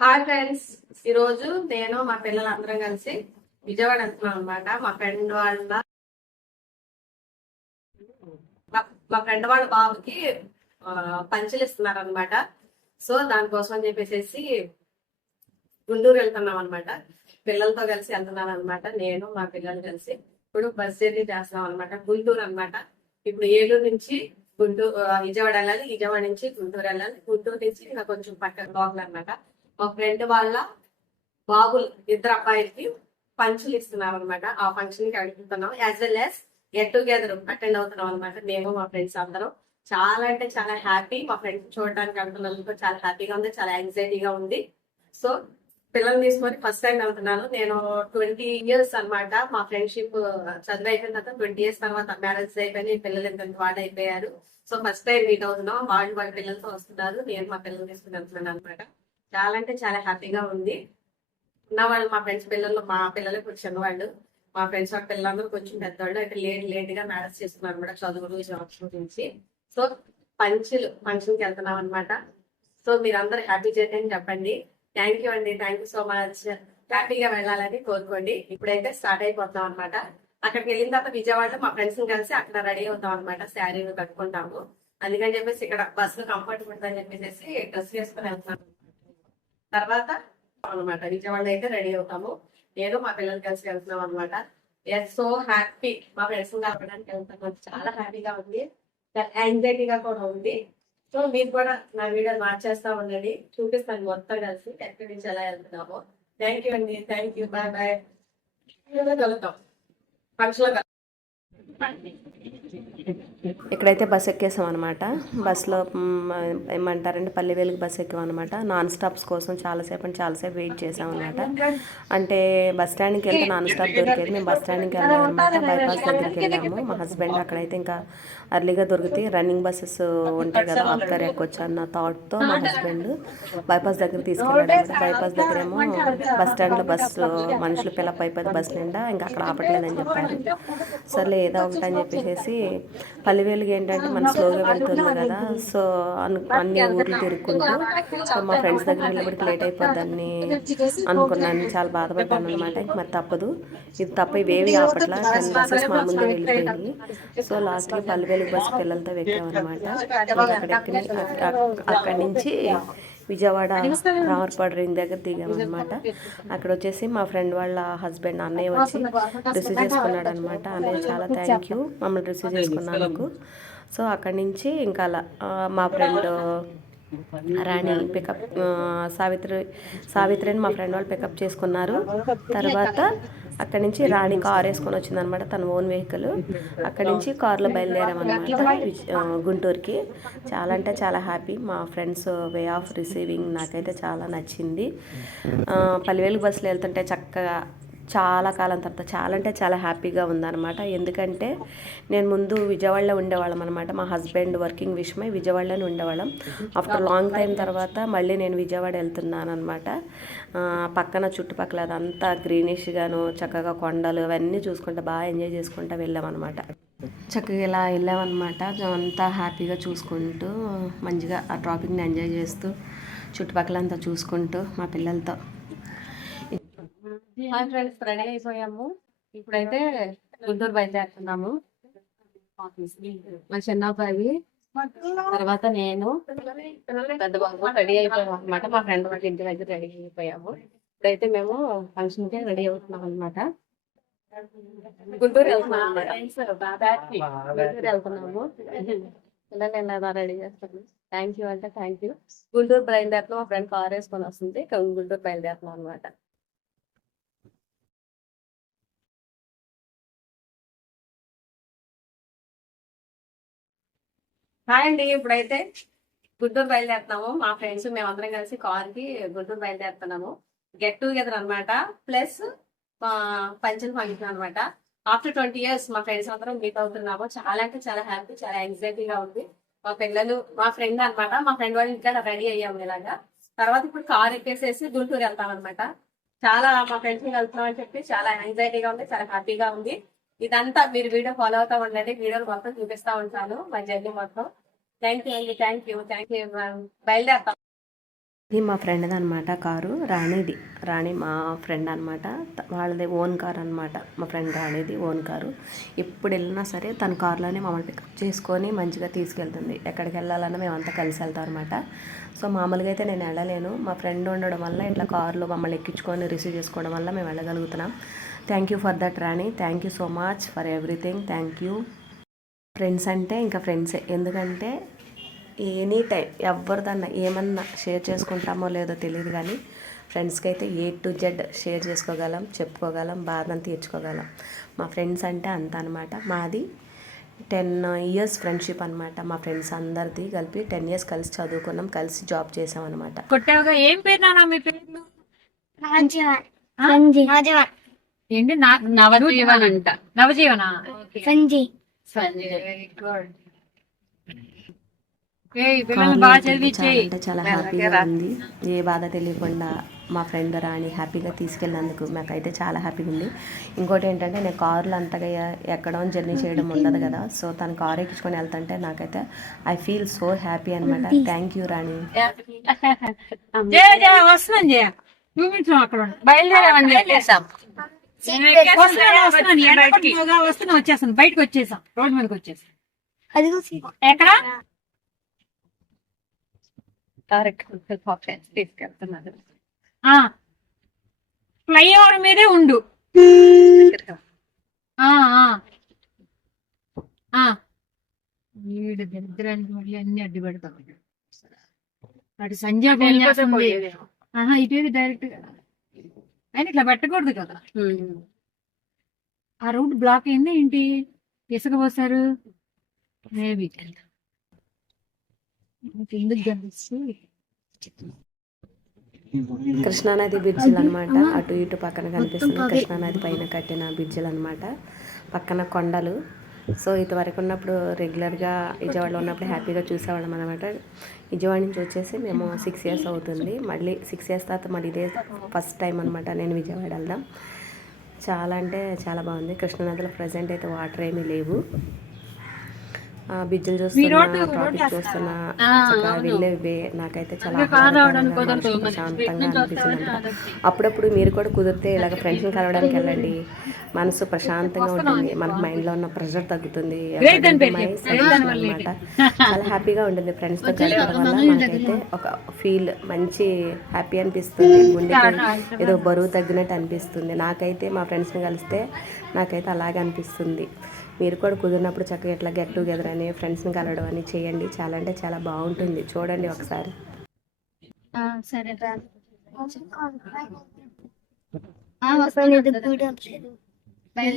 Hi friends, ఈరోజు నేను మా పిల్లలు అందరం కలిసి విజయవాడ వెళ్తున్నాం అనమాట. మా ఫ్రెండ్ వాళ్ళ బాబుకి పంచులు ఇస్తున్నారు అనమాట. సో దానికోసం అని చెప్పేసి గుంటూరు వెళ్తున్నాం అనమాట. పిల్లలతో కలిసి వెళ్తున్నాను అనమాట. నేను మా పిల్లలు కలిసి ఇప్పుడు బస్ జర్నీ చేస్తున్నాం అనమాట. గుంటూరు అనమాట. ఇప్పుడు ఏలూరు నుంచి గుంటూరు విజయవాడ వెళ్ళాలి, విజయవాడ నుంచి గుంటూరు వెళ్ళాలి, గుంటూరు నుంచి ఇంకా కొంచెం పక్కన లోకల్ అనమాట. మా ఫ్రెండ్ వాళ్ళ బాబులు ఇద్దరు అబ్బాయిలకి పంచులు ఇస్తున్నాం అనమాట. ఆ ఫంక్షన్ కి అడుగుతున్నాం, as well as get together attend అవుతున్నాం అనమాట. మేము మా ఫ్రెండ్స్ అందరం చాలా అంటే చాలా హ్యాపీ. మా ఫ్రెండ్స్ చూడడానికి అంటున్నందుకు చాలా హ్యాపీగా ఉంది, చాలా యాంగ్జైటీగా ఉంది. సో పిల్లల్ని తీసుకొని ఫస్ట్ టైం వెళ్తున్నాను. నేను 20 years అనమాట మా ఫ్రెండ్షిప్. చదువు అయిపోయిన తర్వాత 20 years తర్వాత మ్యారేజ్ అయిపోయి పిల్లలు ఎంత వాడు అయిపోయారు. సో ఫస్ట్ టైం మీట్ అవుతున్నాం. వాళ్ళ పిల్లలతో వస్తున్నారు, నేను మా పిల్లలు తీసుకుని వెళ్తున్నాను అనమాట. చాలా అంటే చాలా హ్యాపీగా ఉంది. ఉన్న వాళ్ళు మా ఫ్రెండ్స్ పిల్లలు, మా పిల్లలే కొంచెం చిన్నవాళ్ళు. మా ఫ్రెండ్స్ వాళ్ళ పిల్లలందరూ కొంచెం పెద్దవాళ్ళు. అయితే లేట్ గా మ్యారేజ్ చేస్తున్నారు అనమాట, చదువులు జాబ్స్ గురించి. సో ఫంక్షన్కి వెళ్తున్నాం అనమాట. సో మీరందరూ హ్యాపీ చేయండి, చెప్పండి. థ్యాంక్ యూ అండి, థ్యాంక్ యూ సో మచ్. హ్యాపీగా వెళ్ళాలని కోరుకోండి. ఇప్పుడైతే స్టార్ట్ అయిపోతాం అనమాట. అక్కడికి వెళ్ళిన తర్వాత విజయవాడలో మా ఫ్రెండ్స్ కలిసి అక్కడ రెడీ అవుతాం అనమాట. శారీలు కట్టుకుంటాము. అందుకని చెప్పేసి ఇక్కడ బస్సులో కంఫర్టబుల్ అని చెప్పేసి డ్రెస్ వేసుకుని వెళ్తున్నాను. తర్వాత అనమాట విజయవాడ అయితే రెడీ అవుతాము. నేను మా పిల్లలు కలిసి వెళ్తున్నాం అనమాట. So happy. మా ఫ్రెండ్స్ కలపడానికి వెళ్తాము. చాలా హ్యాపీగా ఉంది, యాంగ్జైటీగా కూడా ఉంది. సో మీరు కూడా నా వీడియో మార్చేస్తా ఉండండి, చూపిస్తాను మొత్తం కలిసి ఎక్కడి నుంచి ఎలా వెళ్తున్నామో. థ్యాంక్ యూ అండి, థ్యాంక్ యూ, బాయ్ బాయ్. కలుగుతాం ఫంక్షన్. ఇక్కడైతే బస్ ఎక్కేసాం అనమాట. బస్సులో ఏమంటారంటే పల్లెవేలుగు బస్ ఎక్కాం అనమాట. నాన్ స్టాప్స్ కోసం చాలాసేపు వెయిట్ చేసాం అనమాట. అంటే బస్ స్టాండ్కి వెళ్తే నాన్ స్టాప్ దొరికేది. మేము బస్ స్టాండ్కి వెళ్ళాం అనమాట. బైపాస్ దగ్గరికి వెళ్ళాము. మా హస్బెండ్ అక్కడైతే ఇంకా అర్లీగా దొరుకుతాయి, రన్నింగ్ బస్సెస్ ఉంటాయి కదా, ఆఫ్టర్ ఎక్కొచ్చు అన్న థాట్తో మా హస్బెండ్ బైపాస్ దగ్గర తీసుకెళ్ళాడు అనమాట. బైపాస్ దగ్గర ఏమో బస్ స్టాండ్లో బస్సు మనుషులు పిలప్ అయిపోయింది బస్ నిండా, ఇంకా అక్కడ ఆపట్లేదని చెప్పారు. సర్లే ఏదో ఒకటి అని చెప్పేసి పల్లెవేలుగు ఏంటంటే మనం స్లోగా వెళ్తుంది కదా, సో అన్ని ఊర్లు తిరుక్కుంటూ సో మా ఫ్రెండ్స్ దగ్గర వెళ్ళబడికి లేట్ అయిపోద్దని అనుకున్నాను. చాలా బాధపడ్డాను అనమాట. మరి తప్పదు, ఇది తప్ప ఇవేవి ఆపట్ల 10 బస్సెస్ మా ముందు వెళ్ళిపోయినాయి. సో లాస్ట్కి పల్లెవేలుగు బస్సు పిల్లలతో ఎక్కామన్నమాట. అక్కడి నుంచి విజయవాడ రామర్పాడు రింగ్ దగ్గర దిగామన్నమాట. అక్కడ వచ్చేసి మా ఫ్రెండ్ వాళ్ళ హస్బెండ్ అన్నయ్య వచ్చి రిసీవ్ చేసుకున్నాడు అనమాట. అన్నయ్య చాలా థ్యాంక్ యూ మమ్మల్ని రిసీవ్ చేసుకున్నందుకు. సో అక్కడి నుంచి ఇంకా అలా మా ఫ్రెండ్ రాణి పికప్ సావిత్రిని మా ఫ్రెండ్ వాళ్ళు పికప్ చేసుకున్నారు. తర్వాత అక్కడి నుంచి రాణి కార్ వేసుకొని వచ్చిందనమాట, తన ఓన్ వెహికల్. అక్కడి నుంచి కారులో బయలుదేరామన్నమాట గుంటూరుకి. చాలా అంటే చాలా హ్యాపీ. మా ఫ్రెండ్స్ వే ఆఫ్ రిసీవింగ్ నాకైతే చాలా నచ్చింది. పల్లెవేలుగు బస్సులో వెళ్తుంటే చక్కగా చాలా కాలం తర్వాత చాలా అంటే చాలా హ్యాపీగా ఉందన్నమాట. ఎందుకంటే నేను ముందు విజయవాడలో ఉండేవాళ్ళం అనమాట. మా హస్బెండ్ వర్కింగ్ విషయమై విజయవాడలోనే ఉండేవాళ్ళం. ఆఫ్టర్ లాంగ్ టైం తర్వాత మళ్ళీ నేను విజయవాడ వెళ్తున్నాను అనమాట. పక్కన చుట్టుపక్కల అదంతా గ్రీనిష్గాను చక్కగా కొండలు అవన్నీ చూసుకుంటూ బాగా ఎంజాయ్ చేసుకుంటూ వెళ్ళామన్నమాట. చక్కగా ఇలా వెళ్ళామన్నమాట. అంతా హ్యాపీగా చూసుకుంటూ మంచిగా ఆ ట్రాఫిక్ని ఎంజాయ్ చేస్తూ చుట్టుపక్కలంతా చూసుకుంటూ మా పిల్లలతో. హాయ్ ఫ్రెండ్స్, రెడీ అయిపోయాము. ఇప్పుడైతే గుంటూరు బయలుదేరుతున్నాము. మా చిన్న అబ్బాయి తర్వాత నేను పెద్ద బాబు రెడీ అయిపోయాము అనమాట. మా ఫ్రెండ్ వాళ్ళ ఇంటి దగ్గర రెడీ అయిపోయాము. ఇప్పుడైతే మేము ఫంక్షన్ కి రెడీ అవుతున్నాం అనమాట. గుంటూరు వెళ్తున్నాము పిల్లలు ఎలా రెడీ చేస్తాము. థ్యాంక్ యూ అంటే థ్యాంక్ యూ. గుంటూరు బయలుదేరుతున్నాం. మా ఫ్రెండ్ కార్ వేసుకొని వస్తుంది, గుంటూరు బయలుదేరుతున్నాం అనమాట. హాయ్ అండి, ఇప్పుడైతే గుంటూరు బయలుదేరుతున్నాము. మా ఫ్రెండ్స్ మేమందరం కలిసి కార్ కి గుంటూరు బయలుదేరుతున్నాము. గెట్ టుగెదర్ అనమాట, ప్లస్ పంచల్ ఫంక్షన్ అనమాట. ఆఫ్టర్ 20 years మా ఫ్రెండ్స్ అందరం మీట్ అవుతున్నాము. చాలా అంటే చాలా హ్యాపీ, చాలా యాంగ్జైటీగా ఉంది. మా పిల్లలు, మా ఫ్రెండ్ అనమాట, మా ఫ్రెండ్ వాళ్ళ ఇంటికి రెడీ అయ్యాము ఇలాగా. తర్వాత ఇప్పుడు కార్ ఎక్కేసేసి గుంటూరు వెళ్తాం అనమాట. చాలా మా ఫ్రెండ్స్ వెళ్తున్నాం అని చెప్పి చాలా యాంగ్జైటీగా ఉంది, చాలా హ్యాపీగా ఉంది. ఇదంతా మీరు వీడియో ఫాలో అవుతా ఉండండి. వీడియోలు మొత్తం చూపిస్తా ఉంటాను, మా జర్నీ మొత్తం. థ్యాంక్ యూ అండి, థ్యాంక్ యూ, థ్యాంక్ యూ. బయలుదేరుతాం. ఇది మా ఫ్రెండ్ది అనమాట కారు, రాణిది. రాణి మా ఫ్రెండ్ అనమాట, వాళ్ళది ఓన్ కార్ అనమాట. మా ఫ్రెండ్ రాణిది ఓన్ కారు. ఎప్పుడు వెళ్ళినా సరే తన కారులోనే మమ్మల్ని పికప్ చేసుకొని మంచిగా తీసుకెళ్తుంది. ఎక్కడికి వెళ్ళాలన్నా మేమంతా కలిసి వెళ్తాం అనమాట. సో మామూలుగా అయితే నేను వెళ్ళలేను, మా ఫ్రెండ్ ఉండడం వల్ల ఇట్లా కారులో మమ్మల్ని ఎక్కించుకొని రిసీవ్ చేసుకోవడం వల్ల మేము వెళ్ళగలుగుతున్నాం. Thank you for that Rani, thank you so much for everything, thank you. Friends అంటే ఇంకా ఫ్రెండ్సే, ఎందుకంటే ఎనీ టైం ఎవరిదన్నా ఏమన్నా షేర్ చేసుకుంటామో లేదో తెలియదు, కానీ ఫ్రెండ్స్కి అయితే A to Z షేర్ చేసుకోగలం, చెప్పుకోగలం, బాధను తీర్చుకోగలం. మా ఫ్రెండ్స్ అంటే అంత అనమాట. మాది 10 years ఫ్రెండ్షిప్ అనమాట. మా ఫ్రెండ్స్ అందరిది కలిపి 10 years కలిసి చదువుకున్నాం, కలిసి జాబ్ చేసాం అనమాట. కొట్టావుగా. ఏం పేరు నాన్న మీ పేర్లు? ఏంటి? నవజీవన్ అంట. నవజీవనా? సంజయ్. Very good. పిల్లల్ని బాగా చాలా చదివించేయి. అంటే చాలా హ్యాపీగా ఉంది. ఏ బాధ తెలియకుండా మా ఫ్రెండ్ రాణి హ్యాపీగా తీసుకెళ్ళినందుకు మాకైతే చాలా హ్యాపీగా ఉంది. ఇంకోటి ఏంటంటే నేను కార్లో అంతగా ఎక్కడం జర్నీ చేయడం ఉండదు కదా, సో తను కారు ఎక్కించుకొని వెళ్తుంటే నాకైతే ఐ ఫీల్ సో హ్యాపీ అనమాట. థ్యాంక్ యూ రాణి. వస్తున్నాను జయ, 2 minutes అక్కడ ఉండు. బయలుదేరామండి. వస్తున్నా వచ్చేస్తాను, బయటకు వచ్చేసాం, రోడ్డు మీదకి వచ్చేసాం. అదిగో ఎక్కడ? తీసుకెళ్తున్నారు. ఫ్లైఓవర్ మీదే ఉండు. వీడు దగ్గరానికి మళ్ళీ అన్ని అడ్డు పెడతాం. అటు సంజయ్ ఫోన్ చేస్తుంది. ఇటు డైరెక్ట్ గా ఆయన ఇట్లా పెట్టకూడదు కదా. ఆ రూట్ బ్లాక్ అయింది ఏంటి? ఇసుక పోసారు మేబీ. ఎందుకు కనిపిస్తుంది? కృష్ణానది బ్రిడ్జిలు అనమాట, అటు ఇటు పక్కన కనిపిస్తుంది. కృష్ణానది పైన కట్టిన బ్రిడ్జిలు అనమాట, పక్కన కొండలు. సో ఇటువరకు ఉన్నప్పుడు రెగ్యులర్గా విజయవాడలో ఉన్నప్పుడు హ్యాపీగా చూసేవాళ్ళం అనమాట. విజయవాడ నుంచి వచ్చేసి మేము 6 years అవుతుంది. మళ్ళీ 6 years తర్వాత మళ్ళీ ఇదే ఫస్ట్ టైం అనమాట నేను విజయవాడ వెళ్దాం. చాలా అంటే చాలా బాగుంది. కృష్ణానదిలో ప్రజెంట్ అయితే వాటర్ ఏమీ లేవు. బ్రిడ్జిలు చూస్తున్నా, ట్రాఫిక్ చూస్తున్నా, చక్కగా వెళ్ళే వే నాకైతే చాలా ప్రశాంతంగా అనిపిస్తుంది. అప్పుడప్పుడు మీరు కూడా కుదిరితే ఇలాగ ఫ్రెండ్స్ని కలవడానికి వెళ్ళండి, మనసు ప్రశాంతంగా ఉంటుంది, మనకు మైండ్లో ఉన్న ప్రెషర్ తగ్గుతుంది అనమాట. చాలా హ్యాపీగా ఉంటుంది ఫ్రెండ్స్తో గడపడం వల్ల. మనకైతే ఒక ఫీల్ మంచి హ్యాపీ అనిపిస్తుంది, గుండెకి ఏదో బరువు తగ్గినట్టు అనిపిస్తుంది. నాకైతే మా ఫ్రెండ్స్ని కలిస్తే నాకైతే అలాగే అనిపిస్తుంది. మీరు కూడా కుదిరినప్పుడు చక్కగా ఇట్లా గెట్ టుగెదర్ అని ఫ్రెండ్స్ని కలవడం అని చేయండి. చాలా అంటే చాలా బాగుంటుంది, చూడండి ఒకసారి. సరే మళ్ళీ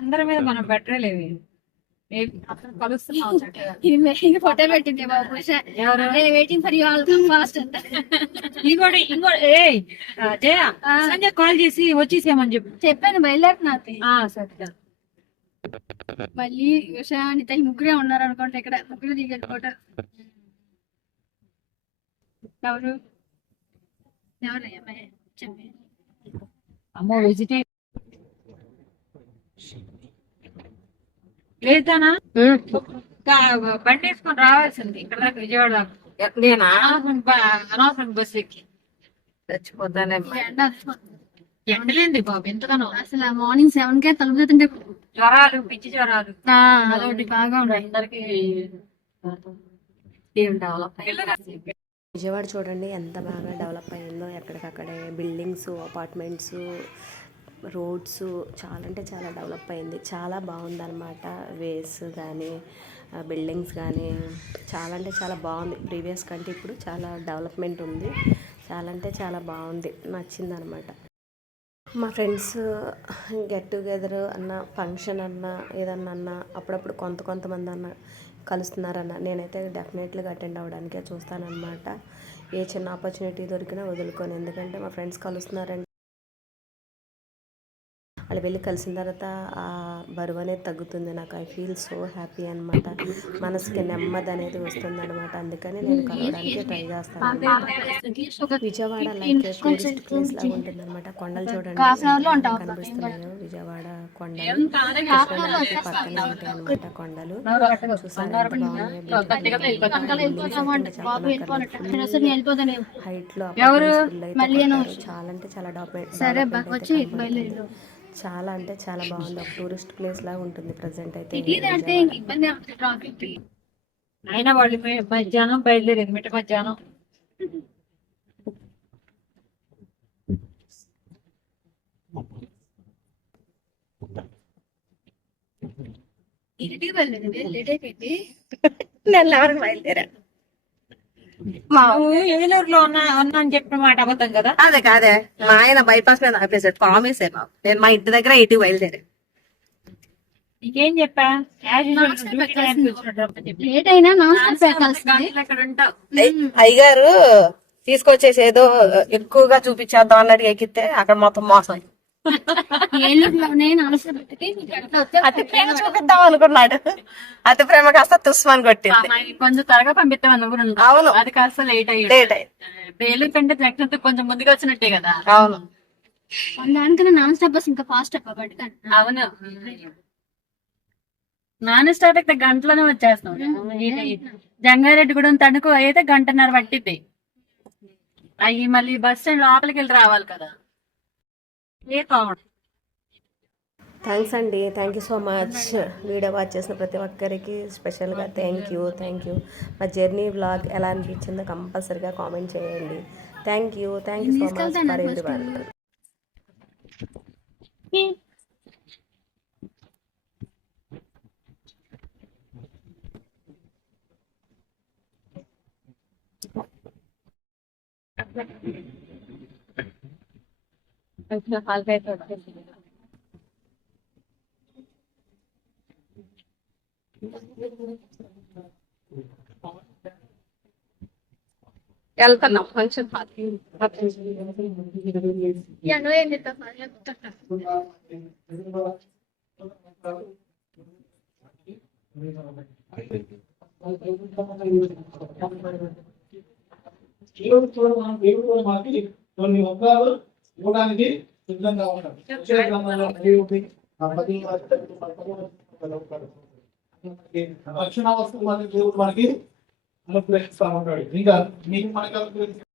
అందరి మీద మనం పెట్టలేవి. కలుస్తున్నాం ఫోటో పెట్టింది బాబు. Waiting for you all fast. ఇంకోటి జయ, సంజయ్ కాల్ చేసి వచ్చేసేమని చెప్పాను బయలుదేరుతున్నా. సరే. మళ్ళీ విషయాన్ని తల్లి ముగ్గురే ఉన్నారు అనుకోండి, ఇక్కడ ముగ్గురు దిగారు ఫోటో. ఎవరు చెప్పి అమ్మో వెజిటేరియన్ లేదానా? బండి వేసుకొని రావాల్సింది ఇక్కడ దాకా, విజయవాడ దాకా. నేనా అనవసరం బస్సు ఎక్కి చచ్చిపోతానే. ఎండలేంది బాబు ఎంతగానో. అసలు మార్నింగ్ 7 తలుపుతుంటే జ్వరాలు, పిచ్చి జ్వరాలు అదొకటి బాగా ఉన్నాయి. అందరికి ఏం డెవలప్ విజయవాడ చూడండి ఎంత బాగా డెవలప్ అయిందో. ఎక్కడికక్కడే బిల్డింగ్స్, అపార్ట్మెంట్స్, రోడ్స్ చాలా అంటే చాలా డెవలప్ అయింది. చాలా బాగుందన్నమాట. వేస్ కానీ బిల్డింగ్స్ కానీ చాలా అంటే చాలా బాగుంది. ప్రీవియస్ కంటే ఇప్పుడు చాలా డెవలప్మెంట్ ఉంది. చాలా అంటే చాలా బాగుంది, నచ్చిందనమాట. మా ఫ్రెండ్స్ గెట్ టుగెదర్ అన్న, ఫంక్షన్ అన్న, ఏదన్నా అన్న అప్పుడప్పుడు కొంతమంది అన్న కలుస్తున్నారన్న నేనైతే డెఫినెట్లీగా అటెండ్ అవ్వడానికే చూస్తానన్నమాట. ఏ చిన్న ఆపర్చునిటీ దొరికినా వదులుకొని, ఎందుకంటే మా ఫ్రెండ్స్ కలుస్తున్నారంటే వాళ్ళు వెళ్ళి కలిసిన తర్వాత ఆ బరువు అనేది తగ్గుతుంది. నాకు ఐ ఫీల్ సో హ్యాపీ అనమాట. మనసుకి నెమ్మది అనేది వస్తుంది అనమాట. అందుకని నేను కలవడానికి ట్రై చేస్తాను అనమాట. విజయవాడ లైక్ టూరిస్ట్ ప్లేస్ లాగా ఉంటుంది అనమాట. కొండలు చూడండి ఎంత కనిపిస్తున్నాయో. విజయవాడ కొండలు పక్కనే ఉంటాయి అనమాట. కొండలు చూసారు హైట్ లో చాలా అంటే చాలా చాలా అంటే చాలా బాగుంది. ఒక టూరిస్ట్ ప్లేస్ లాగా ఉంటుంది ప్రజెంట్ అయితే. అయినా వాళ్ళు మధ్యాహ్నం బయలుదేరింది మిట్ట మధ్యాహ్నం. బయలుదేరా ఏలూరులో ఉన్నా అని చెప్పిన మాట అబద్ధం కదా. అదే కాదే, మా ఆయన బైపాస్ మీద ఆపేసాడు. ప్రామిస్ బాబు, నేను మా ఇంటి దగ్గర ఇటు బయలుదేరా. నీకేం చెప్పా? లేట్ అయినా నాన్ స్టాప్ అక్కడ ఉంటావు. అయ్యగారు తీసుకొచ్చేసి ఏదో ఎక్కువగా చూపించేద్దాం అన్నట్టు ఎక్కితే అక్కడ మొత్తం మోసం. ఏలూరులోనే నాలుగు అతి ప్రేమ చూపిద్దాం అనుకున్నాడు. అతి ప్రేమ కాస్త తుస్మని కొట్టింది. కొంచెం త్వరగా పంపిస్తాం అనుకున్నాను. అవును, అది కాస్త లేట్ లేట్ అయ్యి ఏలూరు కంటే జంక్షన్ కొంచెం ముందుగా వచ్చినట్టే కదా. అవును, దానికన్నా నాన్ స్టాప్ బస్ ఇంకా ఫాస్ట్ అవ్వబట్టి. అవును, నాన్ స్టాప్ అయితే గంటలోనే వచ్చేస్తాం. జంగారెడ్డిగూడెం తణుకు అయితే 1.5 గంట పట్టిద్ది. అవి మళ్ళీ బస్ స్టాండ్ లోపలికి వెళ్ళి రావాలి కదా. థ్యాంక్స్ అండి, thank you so much. Video watch చేసిన ప్రతి ఒక్కరికి స్పెషల్గా థ్యాంక్ యూ. మా జర్నీ వ్లాగ్ ఎలా అనిపించిందో కంపల్సరీగా కామెంట్ చేయండి. Thank you so much for everyone. వెళ్తున్నాం కొంచెం. కొన్ని ఒక్కరు ఇవ్వడానికి సిద్ధంగా ఉంటారు. రక్షణ వస్తువు మనకి దేవుడు మనకి అనుగ్రహిస్తా ఉంటాడు. ఇంకా మీకు మనకి